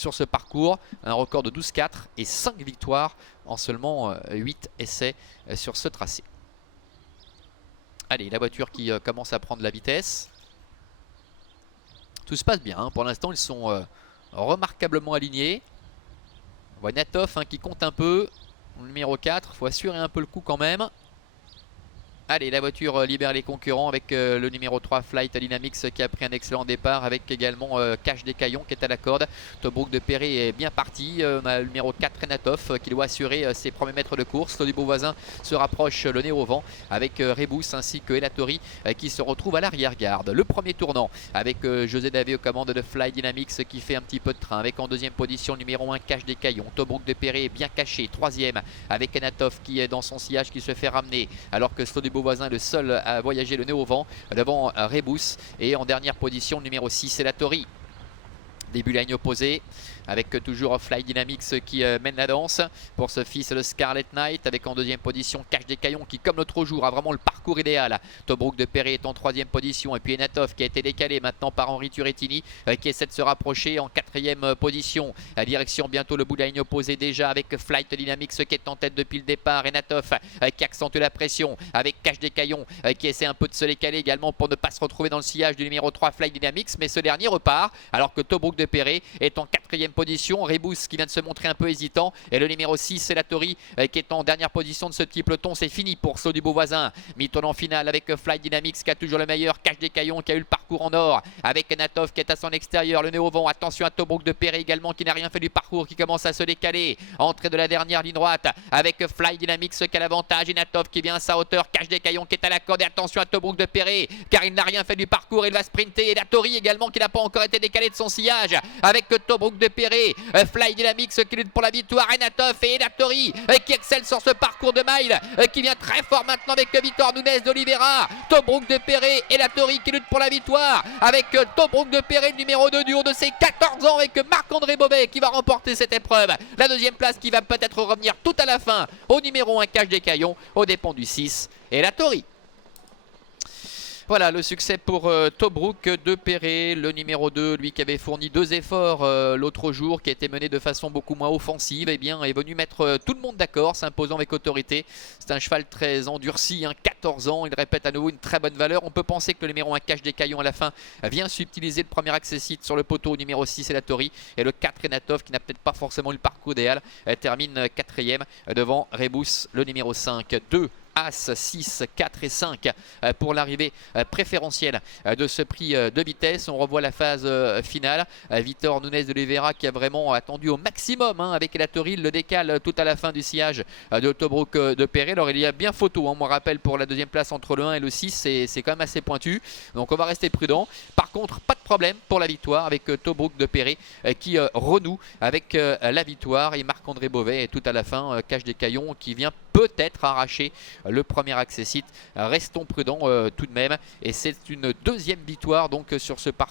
sur ce parcours. Un record de 12-4 et 5 victoires en seulement 8 essais sur ce tracé. Allez, la voiture qui commence à prendre la vitesse. Tout se passe bien, hein. Pour l'instant ils sont remarquablement alignés. On voit Natov qui compte un peu. Le numéro 4, il faut assurer un peu le coup quand même. Allez, la voiture libère les concurrents avec le numéro 3 Flight Dynamics qui a pris un excellent départ, avec également Cache des Caillons qui est à la corde. Tobruk de Perret est bien parti. On a le numéro 4 Renatov qui doit assurer ses premiers mètres de course. Le Beauvoisin se rapproche le nez au vent avec Rebous ainsi que Elatori qui se retrouve à l'arrière-garde. Le premier tournant avec José Davé aux commandes de Fly Dynamics qui fait un petit peu de train, avec en deuxième position le numéro 1 Cache des Caillons. Tobruk de Perret est bien caché. Troisième avec Renatov qui est dans son sillage, qui se fait ramener, alors que Slow du Beauvoisin est le seul à voyager le nez au vent devant Rebous. Et en dernière position le numéro 6 Elatori. Début ligne opposée avec toujours Fly Dynamics qui mène la danse pour ce fils de Scarlet Knight, avec en deuxième position Cache des Caillons qui, comme l'autre jour, a vraiment le parcours idéal. Tobruk de Perret est en troisième position, et puis Enatov qui a été décalé maintenant par Henri Turrettini qui essaie de se rapprocher en quatrième position. La direction bientôt le bout de la ligne opposée déjà, avec Flight Dynamics qui est en tête depuis le départ. Enatov qui accentue la pression avec Cache des Caillons qui essaie un peu de se décaler également pour ne pas se retrouver dans le sillage du numéro 3 Flight Dynamics, mais ce dernier repart alors que Tobruk de Perret est en quatrième position. Rebous qui vient de se montrer un peu hésitant, et le numéro 6 Elatori qui est en dernière position de ce petit peloton. C'est fini pour Slow du Beauvoisin. Mi-tournant final avec Fly Dynamics qui a toujours le meilleur. Cache des Caillons qui a eu le parcours en or avec Natov qui est à son extérieur, le nez au vent. Attention à Tobruk de Perret également qui n'a rien fait du parcours, qui commence à se décaler. Entrée de la dernière ligne droite avec Fly Dynamics qui a l'avantage, et Natov qui vient à sa hauteur. Cache des Caillons qui est à la corde, et attention à Tobruk de Perret car il n'a rien fait du parcours, il va sprinter. Et Elatori également qui n'a pas encore été décalé de son sillage avec Tobruk de Perret. Fly Dynamics qui lutte pour la victoire. Renatov et Elatori qui excellent sur ce parcours de mile, qui vient très fort maintenant avec Vitor Nunes d'Oliveira. Tobruk de Perret et Elatori qui lutte pour la victoire, avec Tobruk de Perret, le numéro 2 du haut de ses 14 ans, avec Marc-André Bobet qui va remporter cette épreuve. La deuxième place qui va peut-être revenir tout à la fin au numéro 1 Cache des Caillons, aux dépens du 6 Elatori. Voilà le succès pour Tobruk de Perret, le numéro 2, lui qui avait fourni 2 efforts l'autre jour, qui a été mené de façon beaucoup moins offensive, et bien est venu mettre tout le monde d'accord, s'imposant avec autorité. C'est un cheval très endurci, 14 ans, il répète à nouveau une très bonne valeur. On peut penser que le numéro 1 Cache des Caillons à la fin vient subtiliser le premier accessite sur le poteau. Numéro 6 Elatori, et le 4 Renatov qui n'a peut-être pas forcément eu le parcours idéal termine 4e devant Rebous, le numéro 5. 2 As, 6, 4 et 5 pour l'arrivée préférentielle de ce prix de vitesse. On revoit la phase finale. Vitor Nunes d'Oliveira qui a vraiment attendu au maximum avec Elatori. Il le décale tout à la fin du sillage de Tobruk de Perret. Alors il y a bien photo, on me rappelle, pour la deuxième place entre le 1 et le 6. C'est quand même assez pointu. Donc on va rester prudent. Par contre, pas de problème pour la victoire avec Tobruk de Perret qui renoue avec la victoire. Et Marc-André Bobet tout à la fin, Cache des Caillons qui vient peut-être arracher le premier accessite. Restons prudents tout de même, et c'est une deuxième victoire donc sur ce parcours.